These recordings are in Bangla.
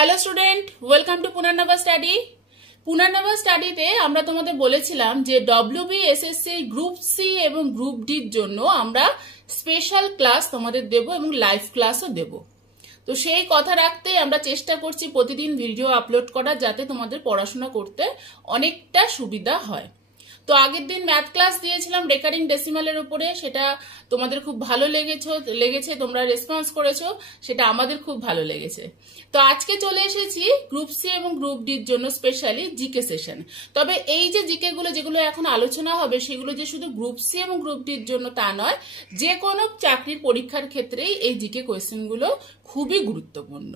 Hello student, welcome to Punarnaba study. Punarnaba স্টাডিতে আমরা তোমাদের বলেছিলাম যে WBSSC গ্রুপ সি এবং গ্রুপ ডির জন্য আমরা স্পেশাল ক্লাস তোমাদের দেব এবং লাইভ ক্লাসও দেব। তো সেই কথা রাখতে আমরা চেষ্টা করছি প্রতিদিন ভিডিও আপলোড করা, যাতে তোমাদের পড়াশোনা করতে অনেকটা সুবিধা হয়। তো আগের দিন ম্যাথ ক্লাস দিয়েছিলাম রেকারিং ডেসিমালের উপরে, সেটা তোমাদের খুব ভালো লেগেছে, তোমরা রেসপন্স করেছো, সেটা আমাদের খুব ভালো লেগেছে। তো আজকে চলে এসেছি গ্রুপ সি এবং গ্রুপ ডির জন্য স্পেশালি জিকে সেশন। তবে এই যে জিকে গুলো যেগুলো এখন আলোচনা হবে, সেগুলো যে শুধু গ্রুপ সি এবং গ্রুপ ডির জন্য তা নয়, যে কোনো চাকরির পরীক্ষার ক্ষেত্রেই এই জিকে কোয়েশ্চেন গুলো খুবই গুরুত্বপূর্ণ।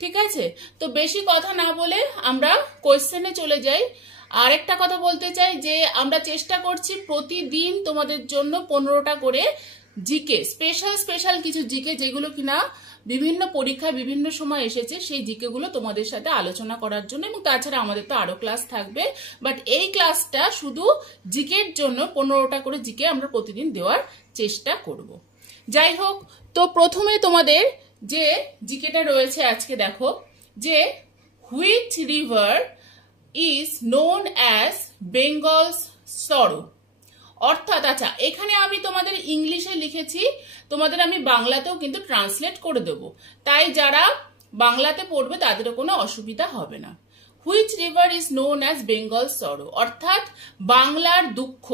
ঠিক আছে, তো বেশি কথা না বলে আমরা কোয়েশ্চেনে চলে যাই। আর একটা কথা বলতে চাই যে আমরা চেষ্টা করছি প্রতিদিন তোমাদের জন্য 15টা করে জিকে, স্পেশাল কিছু জিকে যেগুলো কিনা বিভিন্ন পরীক্ষায় বিভিন্ন সময় এসেছে, সেই জিকে গুলো তোমাদের সাথে আলোচনা করার জন্য। এবং তাছাড়া আমাদের তো আরো ক্লাস থাকবে, বাট এই ক্লাসটা শুধু জিকের জন্য 15টা করে জিকে আমরা প্রতিদিন দেওয়ার চেষ্টা করব। যাই হোক, তো প্রথমে তোমাদের যে জিকেটা রয়েছে আজকে দেখো, যে which river is known as Bengal's sorrow। অর্থাৎ, আচ্ছা, এখানে আমি তোমাদের ইংলিশে লিখেছি, তোমাদের আমি বাংলাতেও কিন্তু ট্রান্সলেট করে দেব, তাই যারা বাংলাতে পড়বে তাদেরও কোনো অসুবিধা হবে না। Which river is known as Bengal's সরো, অর্থাৎ বাংলার দুঃখ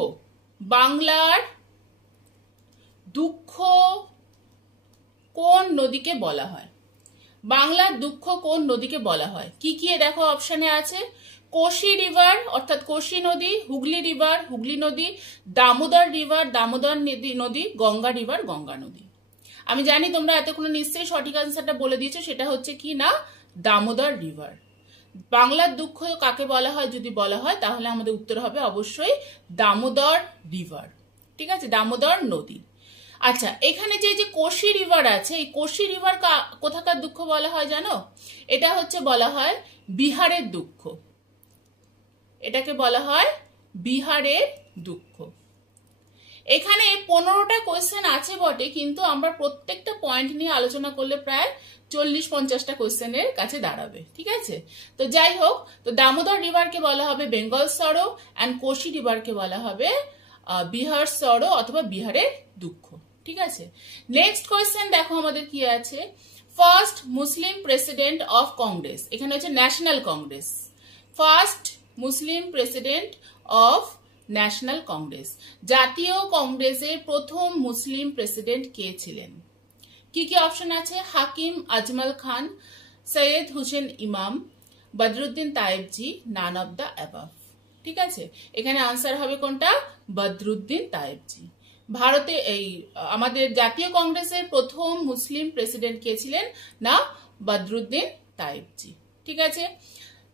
কোন নদীকে বলা হয়? বাংলার দুঃখ কোন নদীকে বলা হয়? কি কি দেখো অপশনে আছে। কোশি রিভার অর্থাৎ কোশি নদী, হুগলি রিভার হুগলি নদী, দামোদর রিভার দামোদর নদী, গঙ্গা রিভার গঙ্গা নদী। আমি জানি তোমরা এতক্ষণ নিশ্চয়ই সঠিক আনসারটা বলে দিয়েছো, সেটা হচ্ছে কি না, দামোদর রিভার। বাংলার দুঃখ কাকে বলা হয় যদি বলা হয়, তাহলে আমাদের উত্তর হবে অবশ্যই দামোদর রিভার। ঠিক আছে, দামোদর নদী। আচ্ছা, এখানে যে কোশি রিভার আছে, এই কোশি রিভার কোথাকার দুঃখ বলা হয় জানো? এটা হচ্ছে বলা হয় বিহারের দুঃখ। এটাকে বলা হয় বিহারের দুঃখ। এখানে 15টা কোয়েশ্চেন আছে বটে, কিন্তু আমরা প্রত্যেকটা পয়েন্ট নিয়ে আলোচনা করলে প্রায় 40-50টা কোয়েশ্চেনের কাছে দাঁড়াবে। ঠিক আছে, তো যাই হোক, তো দামোদর রিভারকে বলা হবে বেঙ্গল সরো অ্যান্ড কোশি রিভারকে বলা হবে বিহার সরো অথবা বিহারের দুঃখ। ঠিক আছে, নেক্সট কোয়েশ্চেন দেখো আমাদের কি আছে। First Muslim president of Congress, এখানে হচ্ছে national Congress. First Muslim president of national Congress, জাতীয় কংগ্রেসের প্রথম মুসলিম প্রেসিডেন্ট কে ছিলেন? কি কি অপশন আছে? হাকিম আজমল খান, Syed Hussain Imam, Badruddin Tyabji, none of the above. ঠিক আছে, এখানে আনসার হবে কোনটা? বদরুদ্দিন তায়েবজি। ভারতে এই আমাদের জাতীয় কংগ্রেসের প্রথম মুসলিম প্রেসিডেন্ট কে ছিলেন? না, বদরুদ্দিন তায়েবজি। ঠিক আছে,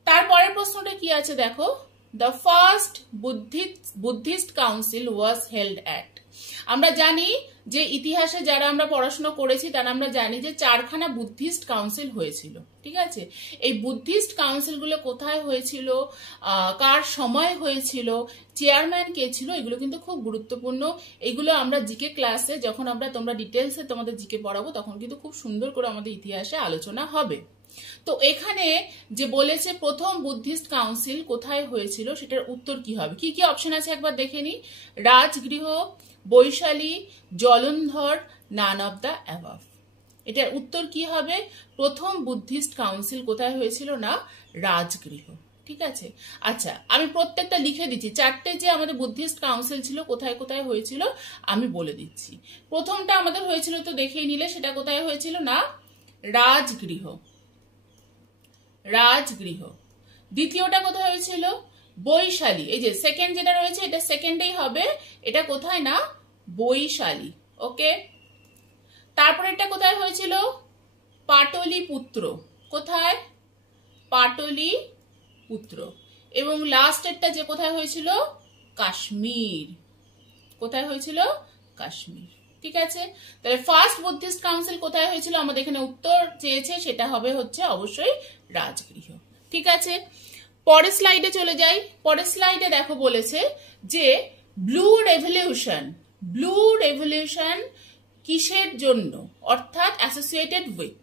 তারপরের প্রশ্নটা কি আছে দেখো। The first Buddhist council was held at. আমরা জানি যে ইতিহাসে যারা আমরা পড়াশোনা করেছি তারা আমরা জানি যে 4খানা বুদ্ধিস্ট কাউন্সিল হয়েছিল। ঠিক আছে, এই বুদ্ধিস্ট কাউন্সিলগুলো কোথায় হয়েছিল, কার সময় হয়েছিল, চেয়ারম্যান কে ছিল, এগুলো কিন্তু খুব গুরুত্বপূর্ণ। এগুলো আমরা জিকে ক্লাসে যখন তোমরা ডিটেলসে তোমাদের জিকে পড়াবো, তখন কিন্তু খুব সুন্দর করে আমাদের ইতিহাসে আলোচনা হবে। তো এখানে যে বলেছে প্রথম বুদ্ধিস্ট কাউন্সিল কোথায় হয়েছিল, সেটার উত্তর কি হবে? কি কি অপশন আছে একবার দেখে নি। Rajgriha, Vaishali, Jalandhar, none of the above. এটার উত্তর কি হবে? প্রথম বুদ্ধিস্ট কাউন্সিল কোথায় হয়েছিল? না, রাজগৃহ। ঠিক আছে, আচ্ছা, আমি প্রত্যেকটা লিখে দিচ্ছি। 4টে যে আমাদের বুদ্ধিস্ট কাউন্সিল ছিল কোথায় কোথায় হয়েছিল আমি বলে দিচ্ছি। প্রথমটা আমাদের হয়েছিল, তো দেখেই নিলে, সেটা কোথায় হয়েছিল? না, রাজগৃহ। দ্বিতীয়টা কোথায় হয়েছিল? বৈশালী। এই যে সেকেন্ড যেটা রয়েছে, এটা সেকেন্ডেই হবে, এটা কোথায়? না, বৈশালী। ওকে, তারপর এটা কোথায় হয়েছিল? পাটলিপুত্র। কোথায়? পাটলিপুত্র। এবং লাস্টেরটা যে কোথায় হয়েছিল? কাশ্মীর। কোথায় হয়েছিল? কাশ্মীর। ঠিক আছে, তাহলে ফার্স্ট বুদ্ধিস্ট কাউন্সিল কোথায় হয়েছিল আমাদের এখানে উত্তর চেয়েছে, সেটা হবে হচ্ছে অবশ্যই রাজগৃহ। ঠিক আছে, পরের স্লাইডে চলে যাই। পরের স্লাইডে দেখো বলেছে যে ব্লু রেভলিউশন কিসের জন্য, অর্থাৎ অ্যাসোসিয়েটেড উইথ।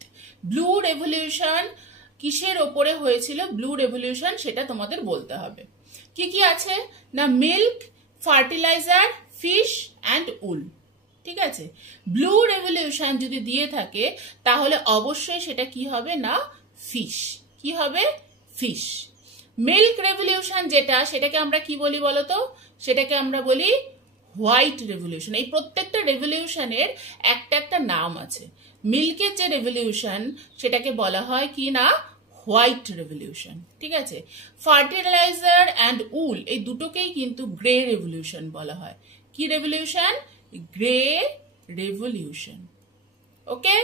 ব্লু রেভলিউশন কিসের ওপরে হয়েছিল ব্লু রেভলিউশন সেটা তোমাদের বলতে হবে। কি কি আছে না, মিল্ক, ফার্টিলাইজার, ফিশ অ্যান্ড উল। ঠিক আছে, ব্লু রেভলিউশন যদি দিয়ে থাকে তাহলে অবশ্যই সেটা কি হবে না, ফিশ। কি হবে, ফিশ। মিল্ক রেভলিউশন যেটা, সেটাকে আমরা কি বলি বলতো, সেটাকে আমরা বলি হোয়াইট রেভলিউশন। এই প্রত্যেকটা রেভলিউশনের একটা একটা নাম আছে। মিল্কের যে রেভলিউশন সেটাকে বলা হয় কি না, হোয়াইট রেভলিউশন। ঠিক আছে, ফার্টিলাইজার অ্যান্ড উল এই দুটোকেই কিন্তু গ্রে রেভলিউশন বলা হয়। কি রেভলিউশন, গ্রে রেভলিউশন। ওকে,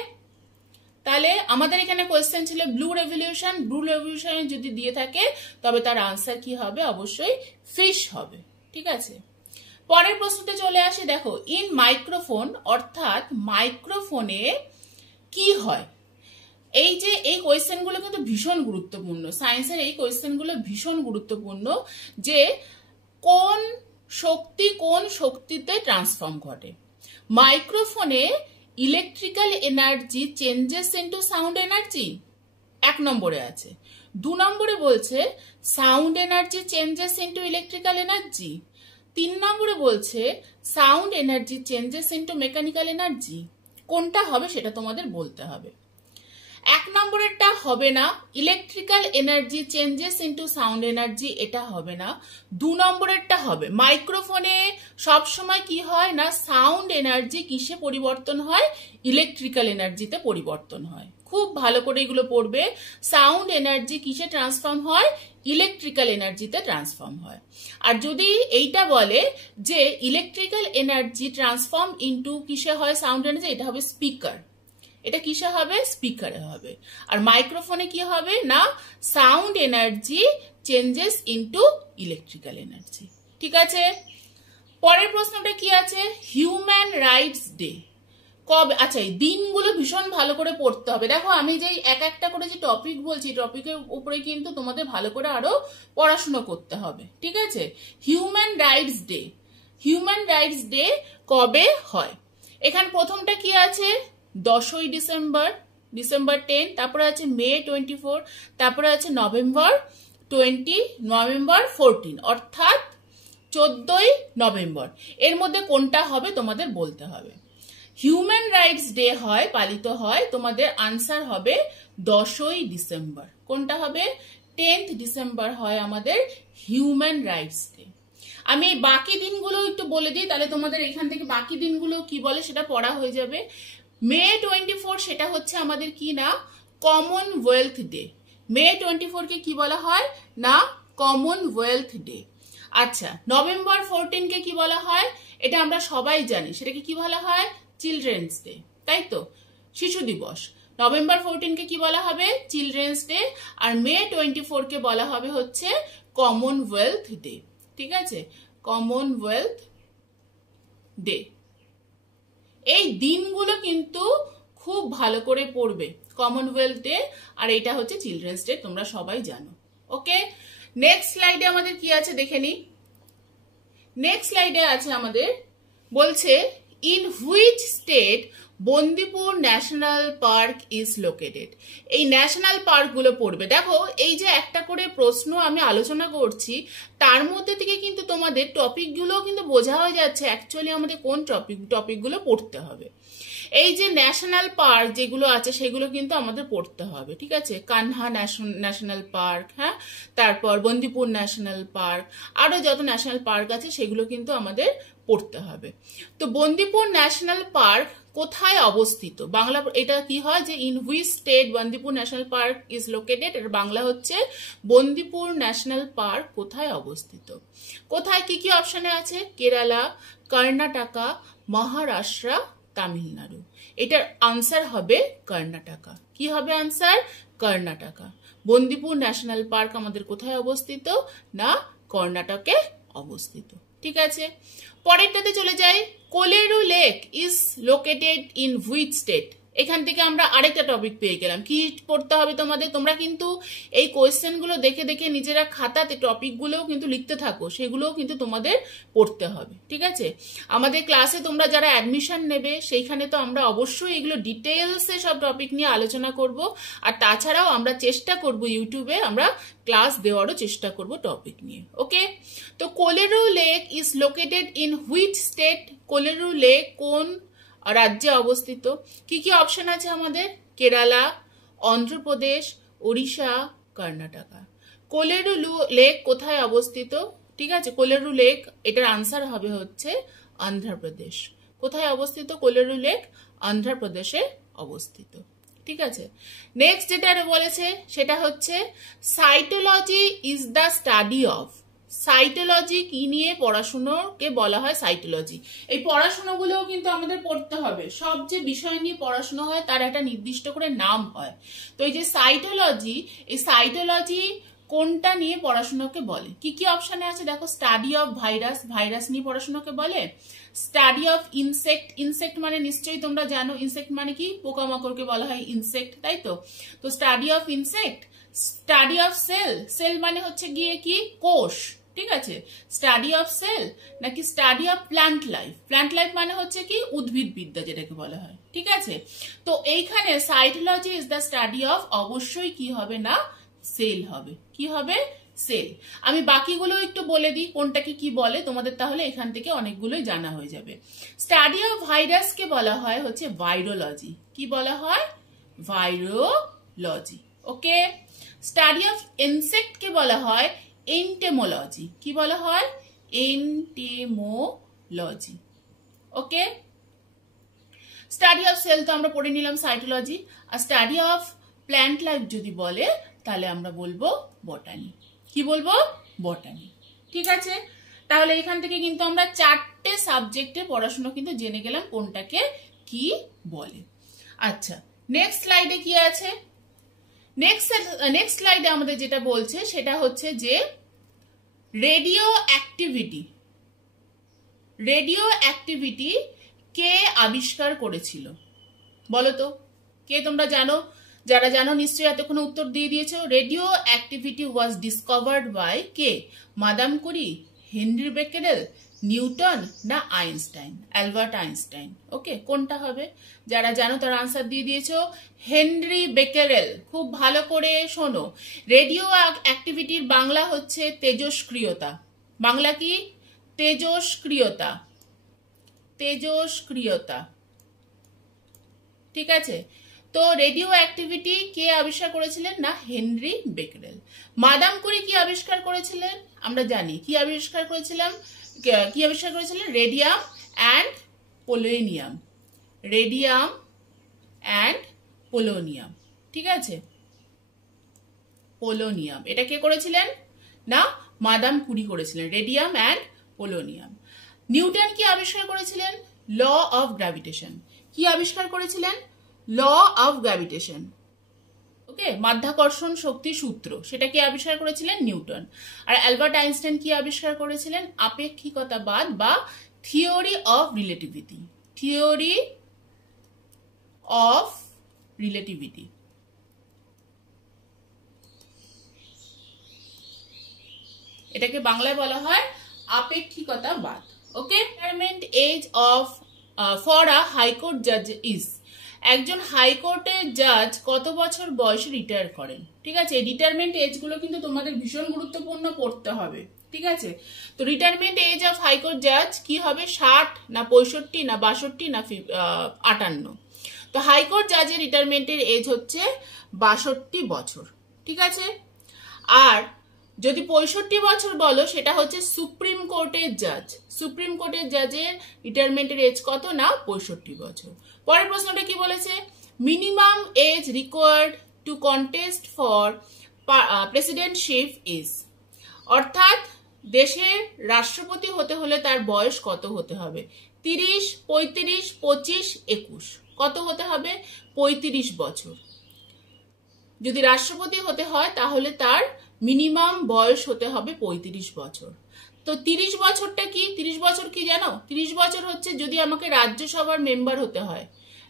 তাহলে আমাদের এখানে কোয়েশ্চেন ছিল ব্লু রেভলিউশন। ব্লু রেভলিউশন যদি দিয়ে থাকে তবে তার আনসার কি হবে, অবশ্যই ফিশ হবে। ঠিক আছে, পরের প্রশ্নতে চলে আসি। দেখো, ইন মাইক্রোফোন অর্থাৎ মাইক্রোফোনে কি হয়। এই যে এই কোয়েশ্চেনগুলো কিন্তু ভীষণ গুরুত্বপূর্ণ, সায়েন্সের এই কোয়েশ্চেনগুলো ভীষণ গুরুত্বপূর্ণ, যে কোন শক্তি কোন শক্তিতে ট্রান্সফর্ম ঘটে। মাইক্রোফোনে electrical energy changes into sound energy, 1 নম্বরে আছে। 2 নম্বরে বলছে sound energy changes into electrical energy. 3 নম্বরে বলছে sound energy changes into mechanical energy. কোনটা হবে সেটা তোমাদের বলতে হবে। 1 নম্বরেরটা হবে না, electrical energy changes into sound energy, এটা হবে না। 2 নম্বরেরটা হবে। মাইক্রোফোনে সবসময় কি হয় না, সাউন্ড এনার্জি কিসে পরিবর্তন হয়, ইলেকট্রিক্যাল এনার্জিতে পরিবর্তন হয়। খুব ভালো করে এগুলো পড়বে। সাউন্ড এনার্জি কিসে ট্রান্সফর্ম হয়, ইলেকট্রিক্যাল এনার্জিতে ট্রান্সফর্ম হয়। আর যদি এইটা বলে যে ইলেকট্রিক্যাল এনার্জি ট্রান্সফর্ম ইনটু কিসে হয় সাউন্ড এনার্জি, এটা হবে স্পিকার। এটা কিসে হবে, স্পিকারে হবে। আর মাইক্রোফোনে কি হবে না, sound energy changes into electrical energy. ঠিক আছে, পরের প্রশ্নটা কি আছে, হিউম্যান রাইটস ডে কবে। আচ্ছা, এই দিনগুলো ভীষণ ভালো করে পড়তে হবে। দেখো, আমি যে এক একটা করে যে টপিক বলছি, টপিকের উপরে কিন্তু তোমাদের ভালো করে আরো পড়াশোনা করতে হবে। ঠিক আছে, human rights day, human rights day কবে হয়। এখানে প্রথমটা কি আছে, 10ই ডিসেম্বর, ডিসেম্বর 10। তারপরে আছে মে 24, তারপরে আছে নভেম্বর 14, অর্থাৎ 14ই নভেম্বর। এর মধ্যে কোনটা হবে তোমাদের বলতে হবে। হিউম্যান রাইটস ডে হয়, পালিত হয়, তোমাদের আনসার হবে 10ই ডিসেম্বর। কোনটা হবে, 10th ডিসেম্বর হয় আমাদের হিউম্যান রাইটস ডে। আমি বাকি দিনগুলো একটু বলে দিই, তাহলে তোমাদের এখান থেকে বাকি দিনগুলো কি বলে সেটা পড়া হয়ে যাবে। মে 24 সেটা হচ্ছে আমাদের কি না, কমনওয়েলথ ডে। মে 24 কে কি বলা হয় না, কমনওয়েলথ ডে। আচ্ছা, নভেম্বর 14 কে কি বলা হয়, এটা আমরা সবাই জানি, সেটাকে কি বলা হয়, চিলড্রেন্স ডে, তাই তো, শিশু দিবস। নভেম্বর 14 কে কি বলা হবে, চিলড্রেন্স ডে। আর মে 24 কে বলা হবে হচ্ছে কমনওয়েলথ ডে। ঠিক আছে, কমনওয়েলথ ডে। এই দিনগুলো কিন্তু খুব ভালো করে পড়বে, কমনওয়েলথ ডে আর এটা হচ্ছে চিলড্রেন্স ডে, তোমরা সবাই জানো। ওকে, নেক্সট স্লাইডে আমাদের কি আছে দেখে নি। নেক্সট স্লাইডে আছে আমাদের, বলছে in which state Bandipur national park is located. এই ন্যাশনাল পার্কগুলো পড়বে। দেখো, এই যে একটা করে প্রশ্ন আমি আলোচনা করছি, তার মধ্যে থেকে কিন্তু তোমাদের টপিকগুলো কিন্তু বোঝা হয়ে যাচ্ছে অ্যাকচুয়ালি আমাদের কোন টপিকগুলো পড়তে হবে। এই যে ন্যাশনাল পার্ক যেগুলো আছে সেগুলো কিন্তু আমাদের পড়তে হবে। ঠিক আছে, কানহা ন্যাশনাল পার্ক, হ্যাঁ, তারপর বন্দিপুর ন্যাশনাল পার্ক, আরো যত ন্যাশনাল পার্ক আছে সেগুলো কিন্তু আমাদের পড়তে হবে। তো বন্দিপুর ন্যাশনাল পার্ক কোথায় অবস্থিত, বাংলা এটা কি হয় যে in which state Bandipur national park is located, এর বাংলা হচ্ছে বন্দিপুর ন্যাশনাল পার্ক কোথায় অবস্থিত। কোথায় কি কি অপশনে আছে, কেরালা, কর্ণাটকা, মহারাষ্ট্র, তামিলনাড়ু। এটার আনসার হবে কর্ণাটকা। কি হবে answer, Karnataka. Bandipur national park আমাদের কোথায় অবস্থিত না, কর্ণাটকে অবস্থিত। ঠিক আছে, পরেরটাতে চলে যাই। Kolleru lake is located in which state. এখান থেকে আমরা আরেকটা টপিক পেয়ে গেলাম। কি পড়তে হবে তোমাদের? তোমরা কিন্তু এই কোয়েশ্চেনগুলো দেখে দেখে নিজেরা খাতাতে টপিকগুলোও কিন্তু লিখতে থাকো, সেগুলোও কিন্তু তোমাদের পড়তে হবে, ঠিক আছে? আমাদের ক্লাসে তোমরা যারা অ্যাডমিশন নেবে সেইখানে তো আমরা অবশ্যই এগুলো ডিটেলসে সব টপিক নিয়ে আলোচনা করব, আর তাছাড়াও আমরা চেষ্টা করব ইউটিউবে আমরা ক্লাস দেওয়ারও চেষ্টা করব টপিক নিয়ে। ওকে, তো Kolleru lake is located in which state? Kolleru lake কোন রাজ্যে অবস্থিত? কি কি অপশন আছে আমাদের? কেরালা, অন্ধ্রপ্রদেশ, ওড়িশা, কর্ণাটকা। কোলেরু লেক কোথায় অবস্থিত? ঠিক আছে, কোলেরু লেক, এটার আনসার হবে হচ্ছে অন্ধ্রপ্রদেশ। কোথায় অবস্থিত কোলেরু লেক? অন্ধ্রপ্রদেশে অবস্থিত, ঠিক আছে। নেক্সট যেটা বলেছে সেটা হচ্ছে cytology is the study of. Cytology কি নিয়ে পড়াশুনোকে বলা হয়? সাইটোলজি। এই পড়াশোনাগুলোও কিন্তু আমাদের পড়তে হবে। সব যে বিষয় নিয়ে পড়াশোনা হয় তার একটা নির্দিষ্ট করে নাম হয়। তো এই যে সাইটোলজি, এই সাইটোলজি কোনটা নিয়ে পড়াশোনাকে বলে? কি কি অপশনে আছে দেখো। স্টাডি অফ ভাইরাস, ভাইরাস নিয়ে পড়াশোনাকে বলে। স্টাডি অফ ইনসেক্ট, ইনসেক্ট মানে নিশ্চয়ই তোমরা জানো, ইনসেক্ট মানে কি? পোকামাকড়কে বলা হয় ইনসেক্ট, তাই তো? তো study of insect. Study of cell, cell মানে হচ্ছে গিয়ে কি? কোষ, ঠিক আছে। স্টাডি অফ সেল নাকি study of plant life? Plant life মানে হচ্ছে কি? উদ্ভিদ বিদ্যা যেটাকে বলা হয়, ঠিক আছে। তো এইখানে cytology is the study of, অবশ্যই কি হবে না? সেল হবে। কি হবে? সেল। আমি বাকিগুলো একটু বলে দিই কোনটাকে কি বলে, তোমাদের তাহলে এখান থেকে অনেকগুলোই জানা হয়ে যাবে। স্টাডি অফ ভাইরাসকে বলা হয় হচ্ছে ভাইরোলজি। কি বলা হয়? Virology. Okay. Study of insect কে বলা হয় এন্টেমোলজি। কি বলা হয়? Entomology. Okay. Study of cell তো আমরা পড়ে নিলাম, সাইটোলজি। আর স্টাডি অফ প্ল্যান্ট লাইফ যদি বলে তাহলে আমরা বলবো বটানি। কি বলবো? বটানি, ঠিক আছে। তাহলে এখান থেকে কিন্তু আমরা 4টে সাবজেক্টে পড়াশোনা কিন্তু জেনে গেলাম কোনটাকে কি বলে। আচ্ছা, নেক্সট স্লাইডে কি আছে? নেক্সট স্লাইডে আমাদের যেটা বলছে সেটা হচ্ছে যে রেডিও অ্যাক্টিভিটি। রেডিও অ্যাক্টিভিটি কে আবিষ্কার করেছিল বলো তো? কে তোমরা জানো? যারা জানো নিশ্চয়ই এতক্ষণ উত্তর দিয়ে দিয়েছো। Radio activity was discovered by কে? Madam Curie, Henri Becquerel, Newton না আইনস্টাইন? Albert Einstein. ওকে, কোনটা হবে? যারা জানো তারা আনসার দিয়ে দিয়েছো হেনরি বেকেরেল। খুব ভালো করে শোনো, রেডিও অ্যাক্টিভিটির বাংলা হচ্ছে তেজস্ক্রিয়তা। বাংলা কি? তেজস্ক্রিয়তা। তেজস্ক্রিয়তা, ঠিক আছে। তো রেডিও অ্যাক্টিভিটি কে আবিষ্কার করেছিলেন? না হেনরি বেকেরেল। মাদাম কুরি কি আবিষ্কার করেছিলেন? আমরা জানি কি আবিষ্কার করেছিলাম, কি আবিষ্কার করেছিলেন? Radium and polonium. Radium and polonium, ঠিক আছে। পোলোনিয়াম এটা কে করেছিলেন? না মাদাম কুরি করেছিলেন, রেডিয়াম অ্যান্ড পোলোনিয়াম। নিউটন কি আবিষ্কার করেছিলেন? Law of gravitation. কি আবিষ্কার করেছিলেন? Law of gravitation. ওকে, মাধ্যাকর্ষণ শক্তির সূত্র, সেটা কি আবিষ্কার করেছিলেন? নিউটন। আর অ্যালবার্ট আইনস্টাইন কি আবিষ্কার করেছিলেন? আপেক্ষিকতাবাদ বা theory of relativity. Theory of relativity. এটাকে বাংলায় বলা হয় আপেক্ষিকতাবাদ। Okay. Retirement age of for a high court জাজ ইজ। একজন হাইকোর্টের জাজ কত বছর বয়সে রিটায়ার করেন? ঠিক আছে, এই রিটায়ারমেন্ট এজ গুলো কিন্তু তোমাদের ভীষণ গুরুত্বপূর্ণ পড়তে হবে, ঠিক আছে। তো রিটায়ারমেন্ট এজ অফ হাইকোর্ট জাজ কি হবে? 60 না 65 না 62 না 58? তো হাইকোর্ট জাজের রিটায়ারমেন্টের এজ হচ্ছে 62 বছর, ঠিক আছে। আর যদি 65 বছর বলো সেটা হচ্ছে সুপ্রিম কোর্টের জাজ। সুপ্রিম কোর্টের জাজের রিটায়ারমেন্টের এজ কত? না 65 বছর। পরের প্রশ্নটা কি বলেছে? Minimum age required to contest for presidentship is. অর্থাৎ দেশের রাষ্ট্রপতি হতে হলে তার বয়স কত হতে হবে? 30, 35, 25, 21। কত হতে হবে? 35 বছর। যদি রাষ্ট্রপতি হতে হয় তাহলে তার মিনিমাম বয়স হতে হবে 35 বছর। তো 30 বছরটা কি? 30 বছর কি জানো? 30 বছর হচ্ছে যদি আমাকে রাজ্যসভার মেম্বার হতে হয়।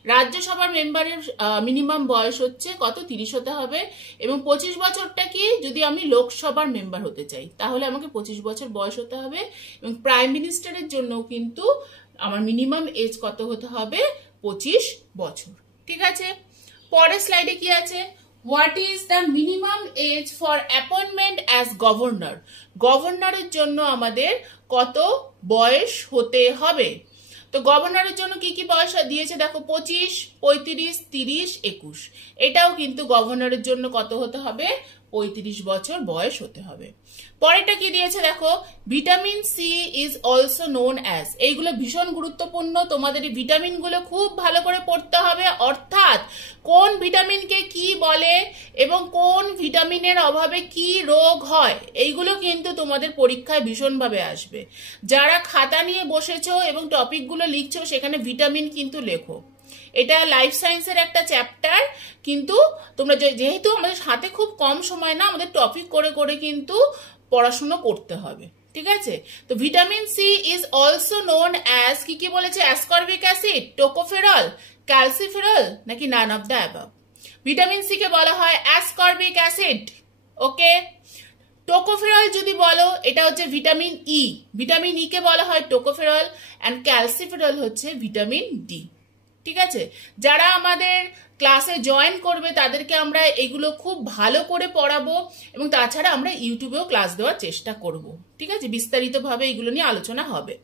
রাজ্যসভার মেম্বারের মিনিমাম বয়স হচ্ছে কত, 30 হতে হবে। এবং 25 বছরটা কি, যদি আমি লোকসভার মেম্বার হতে চাই তাহলে আমাকে 25 বছর বয়স হতে হবে। এবং প্রাইম মিনিস্টারের জন্য কিন্তু আমার মিনিমাম এজ কত হতে হবে, 25 বছর। ঠিক আছে, পরের স্লাইডে কি আছে, what is the minimum age for appointment as governor. গভর্নরের জন্য আমাদের কত বয়স হতে হবে। তো গভর্নরের জন্য কি কি বয়স দিয়েছে দেখো, 25, 35, 30, 21। এটাও কিন্তু গভর্নরের জন্য কত হতে হবে, 35 বছর বয়স হতে হবে। পরেরটা কি দিয়েছে দেখো, vitamin C is also known as. এইগুলো ভীষণ গুরুত্বপূর্ণ, তোমাদের এই ভিটামিনগুলো খুব ভালো করে পড়তে হবে। অর্থাৎ কোন ভিটামিনকে কি বলে এবং কোন ভিটামিনের অভাবে কি রোগ হয়, এইগুলো কিন্তু তোমাদের পরীক্ষায় ভীষণভাবে আসবে। যারা খাতা নিয়ে বসেছো এবং টপিকগুলো লিখছো সেখানে ভিটামিন কিন্তু লেখো। এটা লাইফ সায়েন্সের একটা চ্যাপ্টার, কিন্তু তোমরা যেহেতু আমাদের হাতে খুব কম সময় না, আমাদের টপিক করে করে কিন্তু পড়াশুনো করতে হবে। ঠিক আছে, তো vitamin C is also known as কি কি বলেছে, অ্যাসকর্বিক অ্যাসিড, টোকোফেরল, ক্যালসিফেরল, নাকি none of the above. Vitamin C কে বলা হয় অ্যাসকর্বিক অ্যাসিড। ওকে, টোকোফেরল যদি বলো এটা হচ্ছে ভিটামিন ই, ভিটামিন ই কে বলা হয় টোকোফেরল, অ্যান্ড ক্যালসিফেরল হচ্ছে ভিটামিন ডি। ঠিক আছে, যারা আমাদের ক্লাসে জয়েন করবে তাদেরকে আমরা এগুলো খুব ভালো করে পড়াবো, এবং তাছাড়া আমরা ইউটিউবেও ক্লাস দেওয়ার চেষ্টা করব। ঠিক আছে, বিস্তারিতভাবে এগুলো নিয়ে আলোচনা হবে।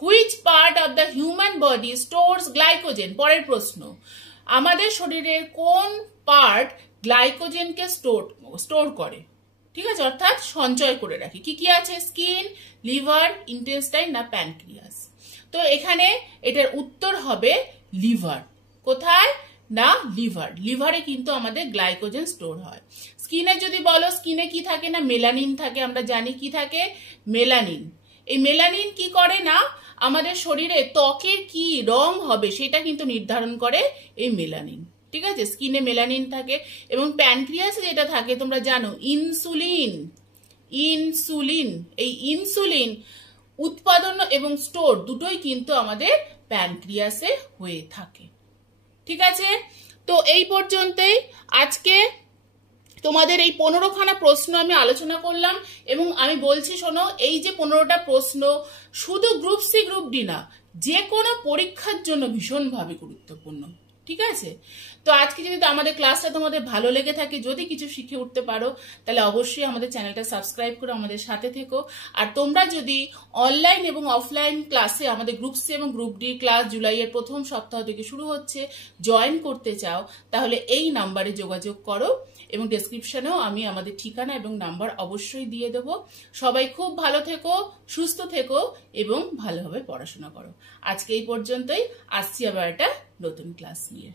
Which part of the human body stores glycogen. পরের প্রশ্ন, আমাদের শরীরের কোন পার্ট গ্লাইকোজেনকে স্টোর করে। ঠিক আছে, অর্থাৎ সঞ্চয় করে রাখে। কি কি আছে, স্কিন, লিভার, ইন্টেস্টাইন না প্যানক্রিয়াস। তো এখানে এটার উত্তর হবে লিভার। কোথায় না, লিভার। লিভারে কিন্তু আমাদের গ্লাইকোজেন স্টোর হয়। স্কিনে যদি বলো, স্কিনে কি থাকে না, মেলানিন থাকে। আমরা জানি কি থাকে, মেলানিন। এই মেলানিন কি করে না, আমাদের শরীরে ত্বকের কি রং হবে সেটা কিন্তু নির্ধারণ করে এই মেলানিন। ঠিক আছে, স্কিনে মেলানিন থাকে। এবং প্যানক্রিয়াসে যেটা থাকে তোমরা জানো, ইনসুলিন। ইনসুলিন, এই ইনসুলিন উৎপাদন এবং স্টোর দুটোই কিন্তু আমাদের প্যানক্রিয়াসে হয়ে থাকে। ঠিক আছে, তো এই পর্যন্তই আজকে তোমাদের এই 15খানা প্রশ্ন আমি আলোচনা করলাম। এবং আমি বলছি শোনো, এই যে 15টা প্রশ্ন শুধু গ্রুপ সি গ্রুপ ডি না, যে কোনো পরীক্ষার জন্য ভীষণভাবে গুরুত্বপূর্ণ। ঠিক আছে, তো আজকে যদি আমাদের ক্লাসটা তোমাদের ভালো লেগে থাকে, যদি কিছু শিখে উঠতে পারো, তাহলে অবশ্যই আমাদের চ্যানেলটা সাবস্ক্রাইব করে আমাদের সাথে থেকো। আর তোমরা যদি অনলাইন এবং অফলাইন ক্লাসে আমাদের গ্রুপ সি এবং গ্রুপ ডি ক্লাস জুলাইয়ের প্রথম সপ্তাহ থেকে শুরু হচ্ছে, জয়েন করতে চাও, তাহলে এই নাম্বারে যোগাযোগ করো। এবং ডেসক্রিপশনেও আমি আমাদের ঠিকানা এবং নাম্বার অবশ্যই দিয়ে দেবো। সবাই খুব ভালো থেকো, সুস্থ থেকো এবং ভালোভাবে পড়াশোনা করো। আজকে এই পর্যন্তই, আসছি আবার একটা নতুন ক্লাস নিয়ে।